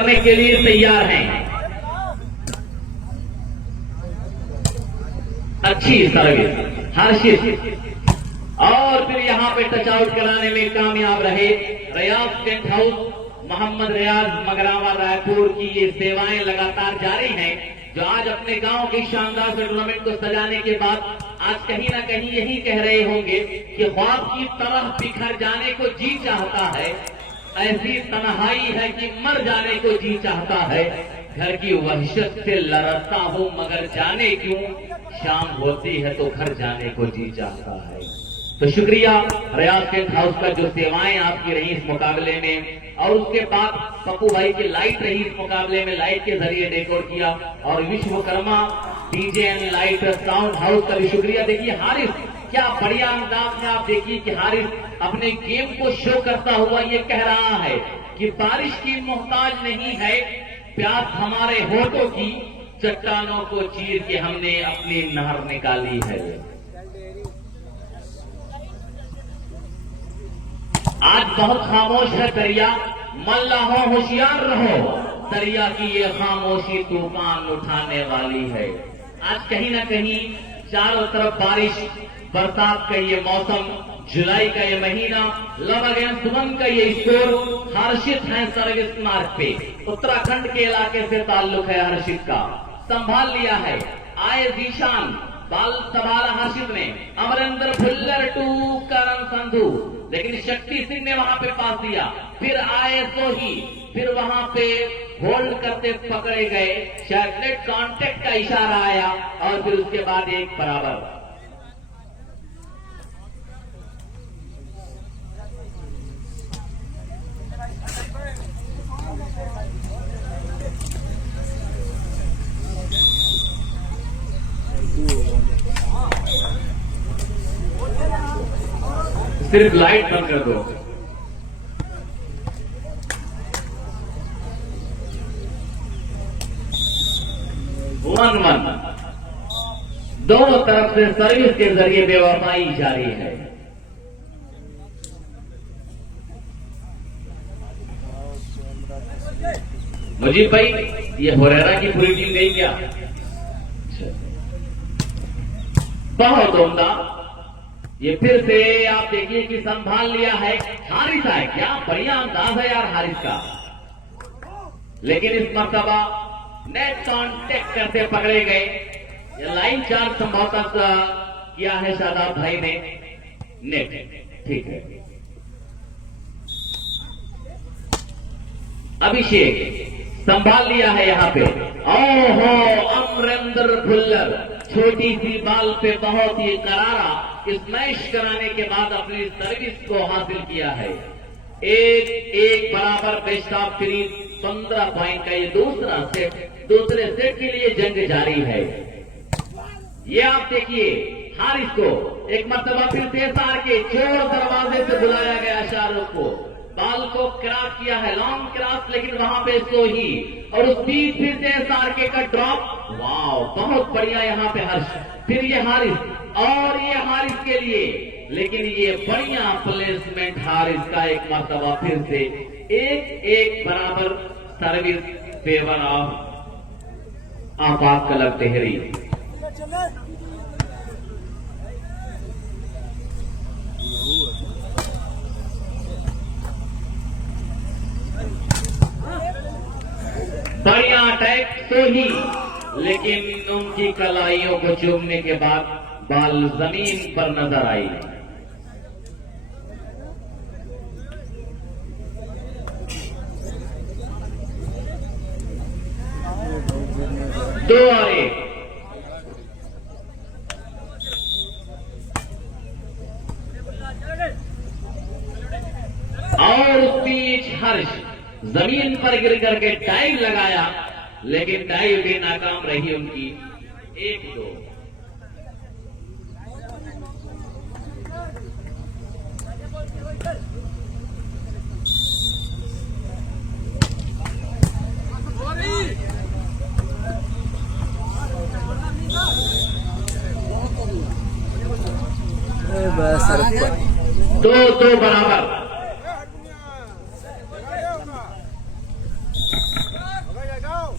करने के लिए तैयार हैं। अच्छी सर्विस हर्षित, और फिर यहाँ पे टच आउट कराने में कामयाब रहे। रियाज टेंट हाउस मोहम्मद रियाज मगरावा रायपुर की ये सेवाएं लगातार जारी हैं, जो आज अपने गांव की शानदार से टूर्नामेंट को सजाने के बाद आज कहीं ना कहीं यही कह रहे होंगे कि ख्वाब की तरह बिखर जाने को जी चाहता है, ऐसी तन्हाई है कि मर जाने को जी चाहता है। घर की वहशत से लड़ता हूं मगर जाने क्यों, शाम होती है तो घर जाने को जी चाहता है। तो शुक्रिया रियाज टेंट हाउस का जो सेवाएं आपकी रही इस मुकाबले में, और उसके बाद पप्पू भाई की लाइट रही इस मुकाबले में, लाइट के जरिए डेकोर किया, और Vishwakarma DJ and light sound house का भी शुक्रिया। देखिए हारिस क्या बढ़िया अंदाज में, आप देखिए कि हारिस अपने गेम को शो करता हुआ ये कह रहा है कि बारिश की मोहताज नहीं है प्यास हमारे होठों की, चट्टानों को चीर के हमने अपनी नहर निकाली है। आज बहुत खामोश है दरिया, मल्लाहों होशियार रहो, दरिया की ये खामोशी तूफान उठाने वाली है। आज कहीं ना कहीं चारों तरफ बारिश, बरसात का ये मौसम, जुलाई का ये महीना, लव अगेंस्ट वन का ये स्कोर, हर्षित है सर्विस मार्ग पे। उत्तराखंड के इलाके से ताल्लुक है हर्षित का, संभाल लिया है। आए जीशान बाल सवाला हर्षित ने, अमरेंद्र भुल्लर टू करण संधू, लेकिन शक्ति सिंह ने वहां पे पास दिया। फिर आए सोही, फिर वहां पे होल्ड करते पकड़े गए, शायद नेट कॉन्टेक्ट का इशारा आया, और फिर उसके बाद एक बराबर। सिर्फ लाइट बंद कर दो। वन वन, दोनों तरफ से सर्विस के जरिए बेवफाई जारी है। मुजीब भाई, ये हुरैरा की पूरी टीम गई क्या? बहुत उम्दा, ये फिर से आप देखिए कि संभाल लिया है हारिस है। क्या बढ़िया अंदाज है यार हारिस का, लेकिन इस मर्तबा नेट कॉन्टेक्ट करते पकड़े गए। ये लाइन चार्ज संभवतः किया है शादाब भाई ने, नेट ठीक है। अभिषेक संभाल लिया है यहाँ पे। ओहो, अमरेंद्र भुल्लर छोटी सी बाल पे बहुत ही करारा स्मैश कराने के बाद अपनी सर्विस को हासिल किया है। एक बराबर, बेस्ट ऑफ 15 पॉइंट का ये दूसरा सेट, दूसरे सेट के लिए जंग जारी है। ये आप देखिए हारिस को एक मर्तबा फिर से सार के चोर दरवाजे से बुलाया गया, शाहरुख को बाल को क्रॉस किया है, लॉन्ग क्रॉस, लेकिन वहां पे सोही, और उस बीच फिर से सारके का ड्रॉप। वाव, बहुत बढ़िया यहाँ पे हर्ष, फिर ये हारिस, और ये हारिस के लिए, लेकिन ये बढ़िया प्लेसमेंट हारिस का एक मर्तबा फिर से एक बराबर सर्विस फेवर ऑफ आफाक कलब टेहरी। बढ़िया अटैक तो ही, लेकिन उनकी कलाइयों को चूमने के बाद बाल जमीन पर नजर आई। दो और एक, और उस बीच हर्ष जमीन पर गिर करके डाइव लगाया, लेकिन डाइव भी नाकाम रही उनकी। 1-2 2-2 बराबर।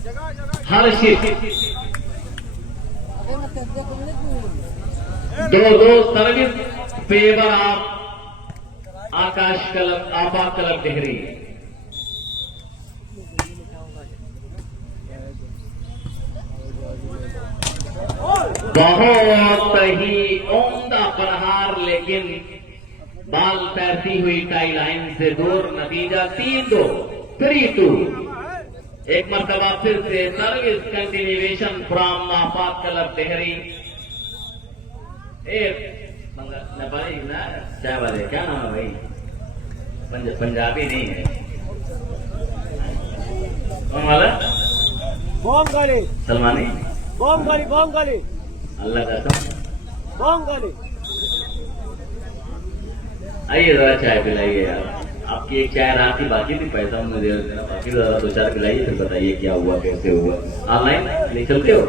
हर्षित 2-2 सर्विस फेवर ऑफ आकाश कलम आफाक कलम देहरी। बहुत ही उम्दा प्रहार, लेकिन बाल तैरती हुई टाई लाइन से दूर। नतीजा 3-2 3-2। एक मरतबा फिर से service continuation from Afaq club Dehri. Nepali ना चाय वाले, क्या नाम है भाई? पंजाबी नहीं है, कौन वाला? बॉम्ब गाड़ी सलमानी, बॉम्ब गाड़ी अल्लाह कसम। बॉम्ब गाड़ी। आइए जरा चाय पिलाइए यार। आपकी एक चाय रात की बाकी थी, पैसा उन्हें दे देना, बाकी जरा 2-4 पिलाइए, फिर बताइए क्या हुआ, कैसे हुआ। ऑनलाइन ले चलते हो?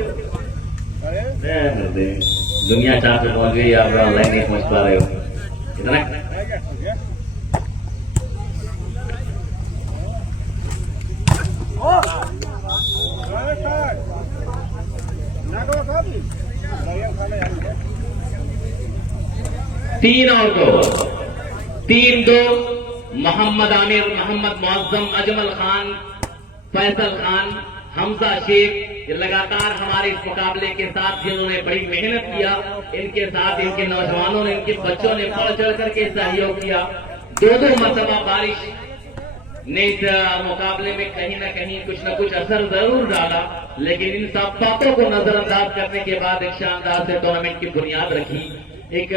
दुनिया चार पे पहुंच गई, आप ऑनलाइन नहीं पहुंच पा रहे हो। इतना तीन और 2 3-2। मोहम्मद आमिर, मोहम्मद मुअज्जम, अजमल खान, फैसल खान, हमजा शेख, ये लगातार हमारे इस मुकाबले के साथ जिन्होंने बड़ी मेहनत किया, इनके साथ इनके नौजवानों ने, इनके बच्चों ने बढ़ चढ़ करके सहयोग किया। 2-2 मरतबा बारिश ने इस मुकाबले में कहीं ना कहीं कुछ न कुछ असर जरूर डाला, लेकिन इन सब बातों को नजरअंदाज करने के बाद एक शानदार से टूर्नामेंट की बुनियाद रखी। एक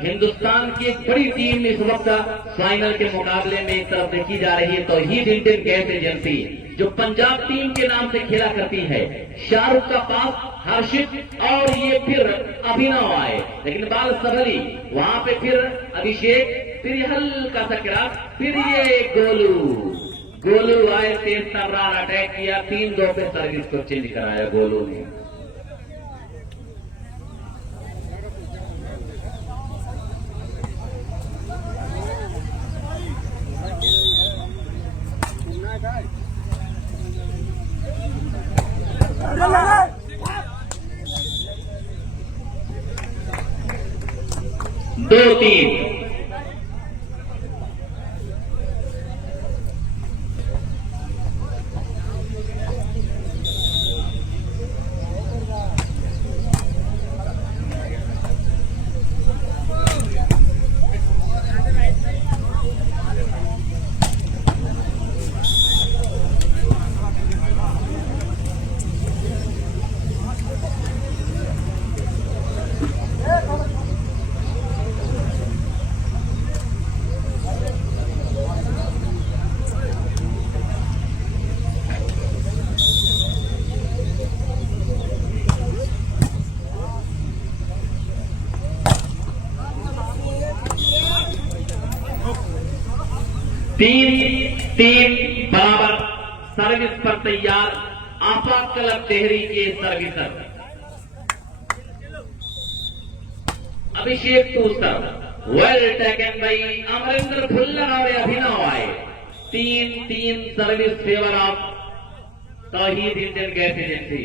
हिंदुस्तान की एक बड़ी टीम इस वक्त फाइनल के मुकाबले में एक तरफ देखी जा रही है, तौहीद इंडियन गैस एजेंसी जो पंजाब टीम के नाम से खेला करती है। शाहरुख का पास, हर्षित और ये फिर अभिनव आए, लेकिन बाल सगली वहां पे फिर अभिषेक, फिर ये हल्का सा क्रॉस, फिर ये गोलू आए, तेज तर्रार अटैक किया, 3-2 पे सर्विस को चेंज कराया गोलू ने। दो 3। तीन बराबर सर्विस पर तैयार आफाक क्लब देहरी के servicer Abhishek Tusar, well taken by Amrinder Bhullar और अभिनव आए। 3-3 service favour of Tauhid Indian gas agency.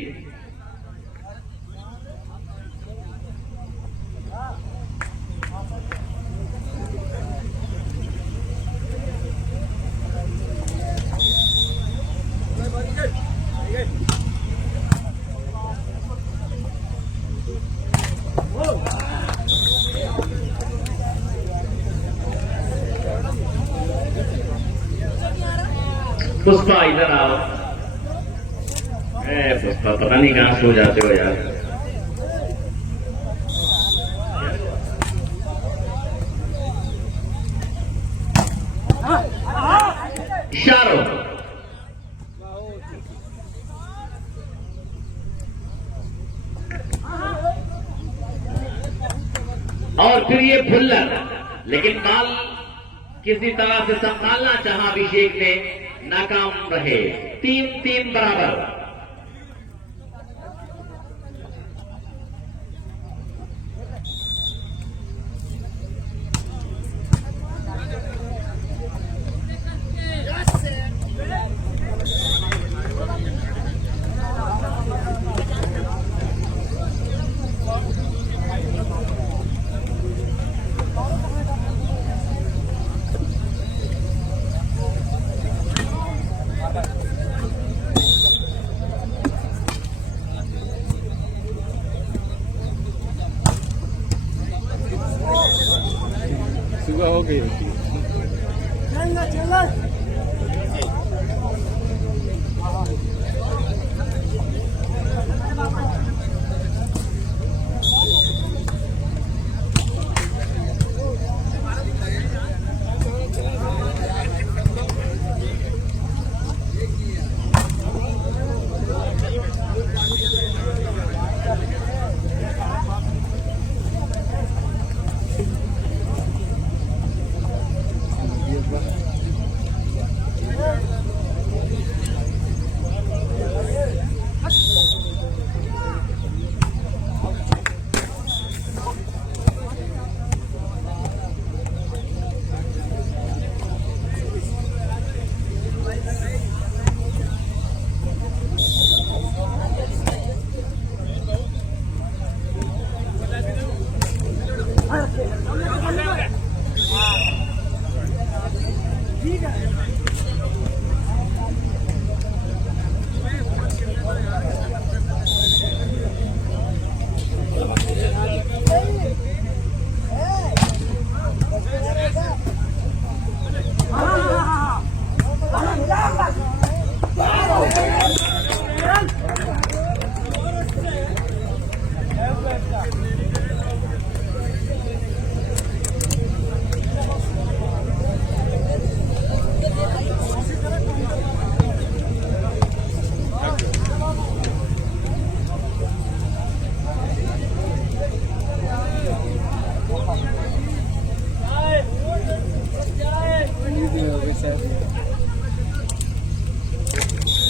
Pushpa इधर आओ। पुष्पा पता नहीं कहां सो जाते हो यार। इशारों और फिर ये भुल्लर, लेकिन बाल किसी तरह से संभालना चाहा अभिषेक ने, नाकाम रहे। 3-3 बराबर। गई होती है। चल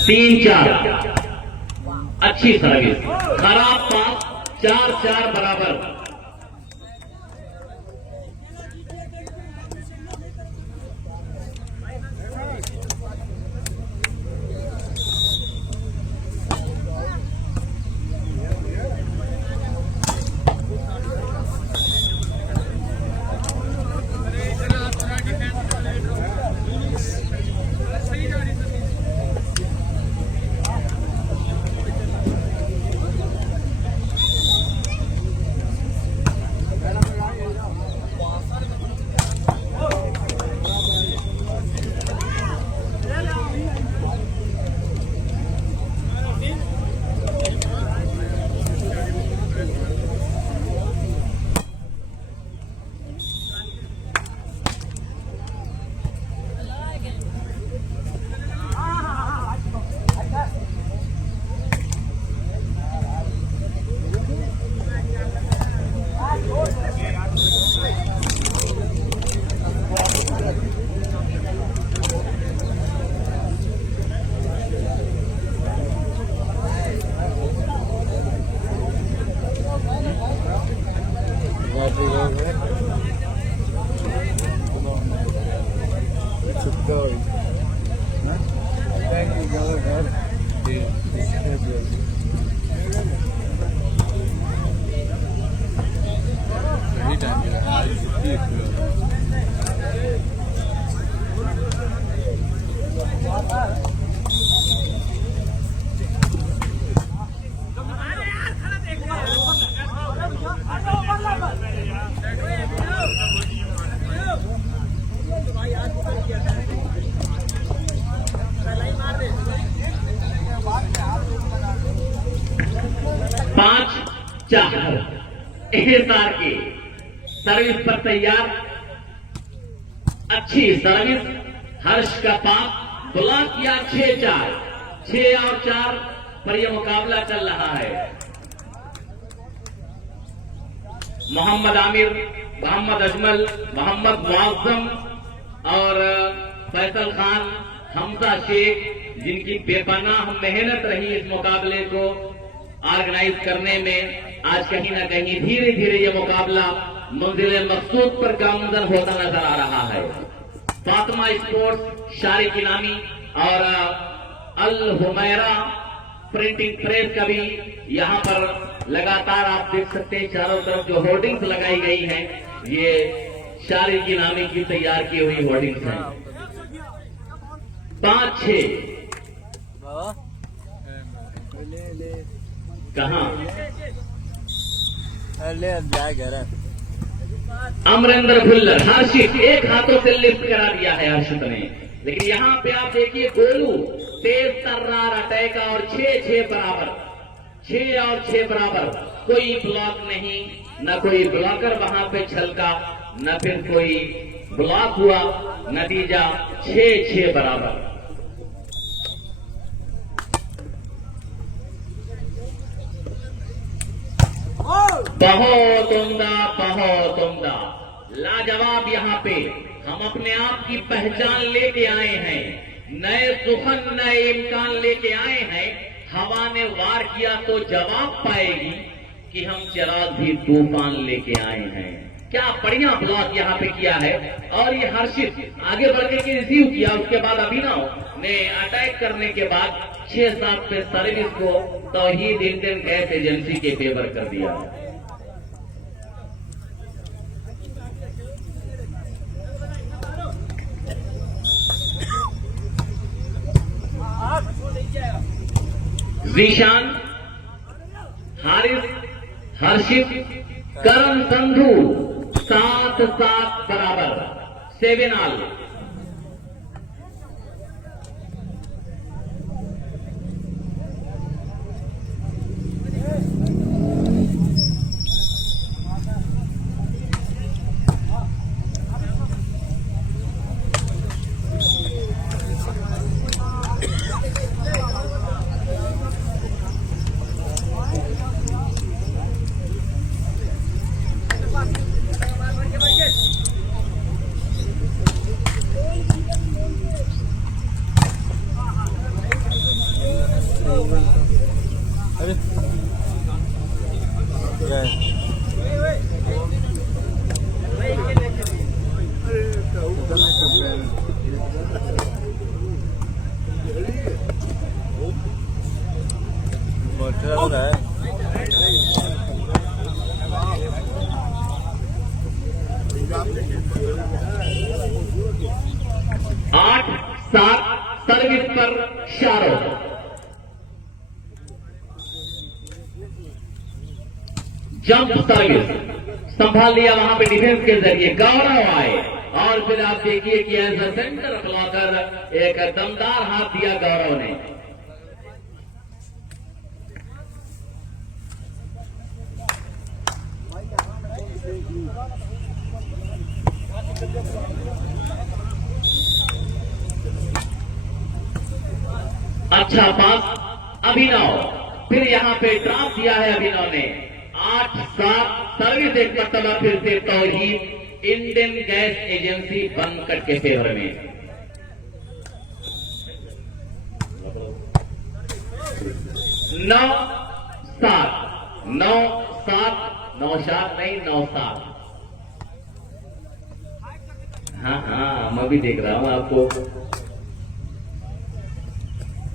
तीन चार अच्छी सर्विस, खराब पास, 4-4 बराबर। एहसार के सर्विस पर तैयार, अच्छी सर्विस, हर्ष का पाप ब्लॉक किया 6-4, 6 और 4 पर यह मुकाबला चल रहा है। मोहम्मद आमिर, मोहम्मद अजमल, मोहम्मद मुआज्जम और फैसल खान, हमजा शेख, जिनकी बेपनाह मेहनत रही इस मुकाबले को ऑर्गेनाइज करने में, आज कहीं ना कहीं धीरे धीरे ये मुकाबला मंजिल मकसूद पर गामजन होता नजर आ रहा है। फातिमा स्पोर्ट्स, शारिक इनामी और अल हुमैरा प्रिंटिंग प्रेस का भी यहाँ पर लगातार आप देख सकते हैं चारों तरफ जो होर्डिंग्स लगाई गई हैं, ये शारिक इनामी की तैयार की हुई होर्डिंग्स हैं। 5-6 कहाँ ले अमरिंदर भुल्लर, हर्षित एक हाथों से लिफ्ट करा दिया है हर्षित ने। लेकिन यहां पे आप देखिए गोलू तेज तर्रार अटैक और 6-6 बराबर, 6 और 6 बराबर, कोई ब्लॉक नहीं, न कोई ब्लॉकर वहां पे छलका, न फिर कोई ब्लॉक हुआ, नतीजा 6-6 बराबर। बहुत उम्दा, लाजवाब। यहाँ पे हम अपने आप की पहचान लेके आए हैं, नए सुखन, नए इम्कान लेके आए हैं। हवा ने वार किया तो जवाब पाएगी कि हम चिराग भी तूफान लेके आए हैं। क्या बढ़िया ब्लॉक यहाँ पे किया है। और ये हर्षित आगे बढ़ने के रिसीव किया, उसके बाद अभिनव ने अटैक करने के बाद 6-7 पे सर्विस को तौहीद इंडियन गैस एजेंसी के फेवर कर दिया। जीशान, हारिस, हर्षित, करण संधू 7-7 बराबर, 7 ऑल। आठ 7 सर्विस पर शारो। जंप सर्विस संभाल लिया वहां पे डिफेंस के जरिए, गौरव आए और फिर आप देखिए कि एज अ सेंटर ब्लॉकर एक दमदार हाथ दिया गौरव ने। अच्छा पास अभिनव, फिर यहां पे ड्रॉप दिया है अभिनव ने। 8-7 सर्विस एक मरतबा फिर से तौहीद इंडियन गैस एजेंसी बनकट के फेवर में। 9-7, 9-7, 9-7 नहीं 9-7। हाँ हाँ मैं भी देख रहा हूं आपको।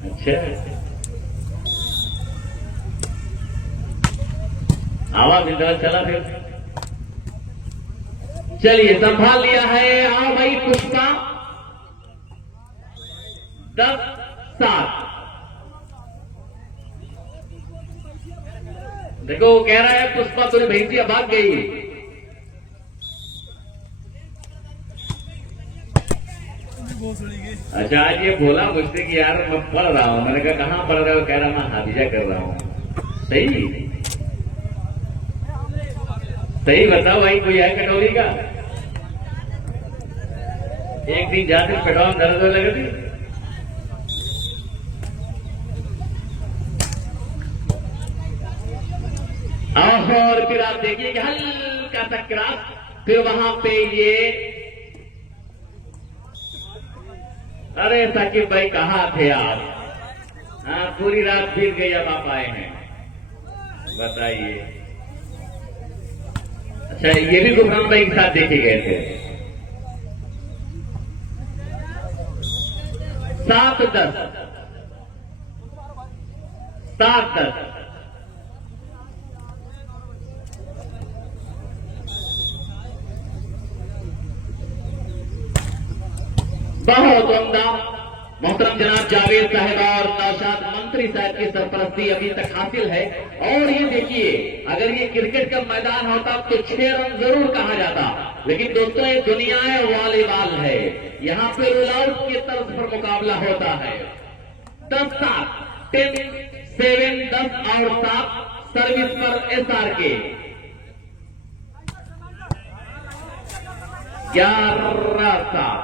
अच्छा आवाज इधर चला फिर। चलिए संभाल लिया है, आओ भाई पुष्पा। 10-7। देखो वो कह रहा है पुष्पा तुझे भैंसिया भाग गई। अच्छा आज ये बोला मुझसे कि यार मैं पढ़ रहा हूं। मैंने कहा कहां पढ़ रहे हो? कह रहा मैं हादिजा कर रहा हूं। सही सही बताओ भाई, कोई है कटोरी का? एक दिन जाते पेट्रोल दर्द लगे थी। और फिर आप देखिए कि हल्का सा क्रॉस, फिर वहां पे ये अरे साकिब भाई कहाँ थे आप? हाँ पूरी रात बीत गई, अब आप आए हैं, बताइए। अच्छा ये भी गुफरान भाई के साथ देखे गए थे। 7-10, 7-10। बहुत उम्दा। मोहतरम जनाब जावेद साहब और नौशाद मंत्री मंत्री साहब की सरपरस्ती अभी तक हासिल है। और ये देखिए, अगर ये क्रिकेट का मैदान होता तो 6 रन जरूर कहा जाता, लेकिन दोस्तों ये दुनिया है वॉलीबॉल है, यहाँ पे रूल आउट की तरफ पर मुकाबला होता है। 10-7, 10, 7, 10 और 7 सर्विस पर SRK। 11-7,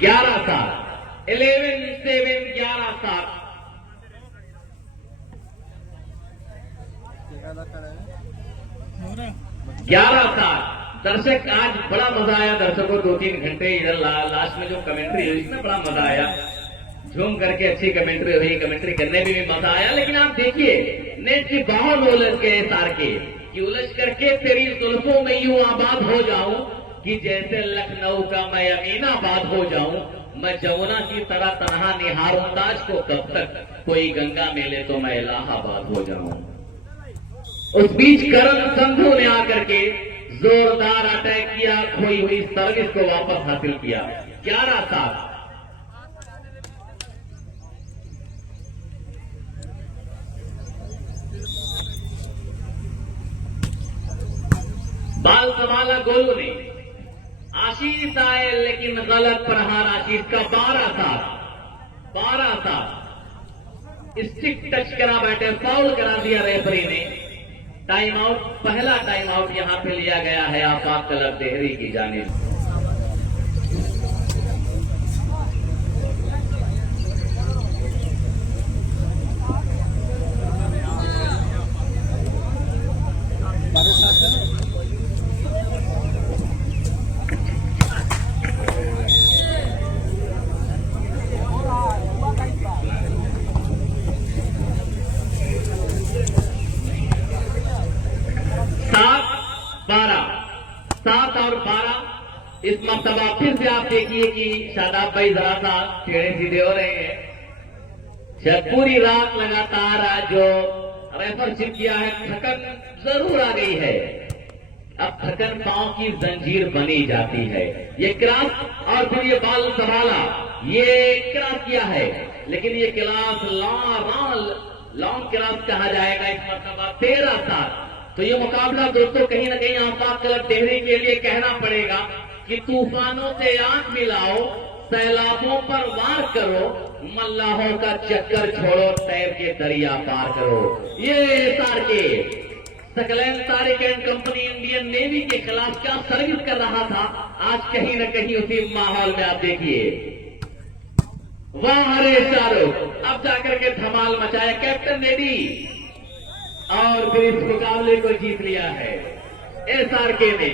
11-7, 11-7, 11-7। 11-7। दर्शक आज बड़ा मजा आया, दर्शकों 2-3 घंटे इधर लास्ट में जो कमेंट्री हुई इसमें बड़ा मजा आया, झूम करके अच्छी कमेंट्री हुई, कमेंट्री करने में भी मजा आया। लेकिन आप देखिए नेट की बाहर उलझ गए SRK कि उलझ करके तेरी जुल्फों में यूं आबाद हो जाऊं कि जैसे लखनऊ का मैं अमीनाबाद हो जाऊं, मैं जमुना की तरह तनहा निहारूं ताज को, कब तक कोई गंगा मिले तो मैं इलाहाबाद हो जाऊं। उस बीच करण संधू ने आकर के जोरदार अटैक किया, खोई हुई सर्विस को वापस हासिल किया। 11-7। बाल संभाला गोलू ने, आशीष आए लेकिन गलत प्रहार आशीष का। 12-7, 12-7। स्टिक टच करा बैठे, फाउल करा दिया रेफरी ने। टाइम आउट, पहला टाइम आउट यहां पे लिया गया है आफाक क्लब देहरी की जानिब। इस मर्तबा फिर से आप देखिए कि शादाब भाई जरा सा टेढ़े सीधे हो रहे हैं। जब पूरी रात लगातार जो रेफरशिप किया है, थकन जरूर आ गई है। अब थकन पांव की जंजीर बनी जाती है। ये क्रॉस और फिर ये बाल संभाला, ये क्रॉस किया है, लेकिन ये क्लास लॉन्ग क्रॉस कहा जाएगा इस मर्तबा। 13-7। तो ये मुकाबला दोस्तों कहीं ना कहीं आफाक क्लब देहरी के लिए कहना पड़ेगा कि तूफानों से आंख मिलाओ, सैलाबों पर वार करो, मल्लाहों का चक्कर छोड़ो, तैर के दरिया पार करो। ये SRK Saqlain Tariq and company Indian navy के खिलाफ क्या सर्विस कर रहा था, आज कहीं न कहीं उसी माहौल में आप देखिए। वाह हरे शाहरुख, अब जाकर के धमाल मचाया कैप्टन ने भी, और फिर इस मुकाबले को जीत लिया है SRK ने।